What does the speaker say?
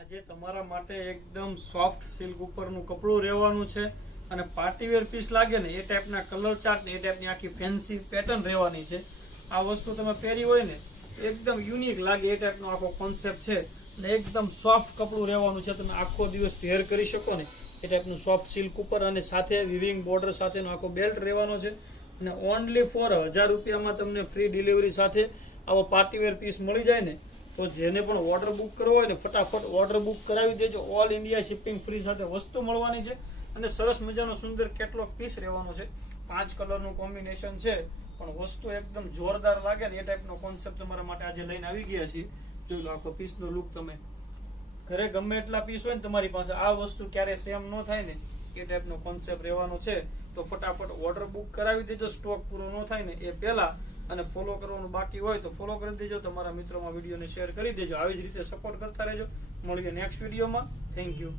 આજે તમારા માટે એકદમ સોફ્ટ સિલ્ક ઉપરનું કપડું રહેવાનું છે અને પાર્ટીવેર પીસ લાગે ને એ ટાઈપના કલર ચાર્ટ ને એ ટાઈપની આખી ફેન્સી પેટર્ન રહેવાની છે. આ વસ્તુ તમે પહેરી હોય ને એકદમ યુનિક લાગે એ ટાઈપનો આખો કોન્સેપ્ટ છે અને એકદમ સોફ્ટ કપડું રહેવાનું છે. તમે આખો દિવસ વેર કરી શકો ને એ ટાઈપનું સોફ્ટ સિલ્ક ઉપર અને સાથે વિવિંગ બોર્ડર સાથેનો આખો બેલ્ટ રહેવાનો છે અને ઓનલી ફોર 1000 રૂપિયામાં તમને ફ્રી ડિલિવરી સાથે આવો પાર્ટીવેર પીસ મળી જાય ને તો જેને પણ ઓર્ડર બુક કરવો હોય ને ફટાફટ ઓર્ડર બુક કરાવી દેજો. ઓલ ઇન્ડિયા શિપિંગ ફ્રી સાથે વસ્તુ મળવાની છે અને સરસ મજાનો સુંદર કેટલોગ પીસ રહેવાનો છે. 5 કલરનું કોમ્બિનેશન છે પણ વસ્તુ એકદમ જોરદાર લાગે ને એ ટાઈપનો કોન્સેપ્ટ તમારા માટે આજે લઈને આવી ગયા છીએ. જોઈ લો આખો પીસનો લુક. તમે ઘરે ગમે એટલા પીસ હોય ને તમારી પાસે આ વસ્તુ ક્યારે સેમ ન થાય ને એ ટાઈપનો કોન્સેપ્ટ રહેવાનો છે. તો ફટાફટ ઓર્ડર બુક કરાવી દેજો સ્ટોક પૂરો ન થાય ને એ પહેલા. અને ફોલો કરવાનું બાકી હોય તો ફોલો કરી દેજો. તમારા મિત્રોમાં વિડીયોને શેર કરી દેજો. આવી જ રીતે સપોર્ટ કરતા રહેજો. મળીએ નેક્સ્ટ વિડીયોમાં. Thank you.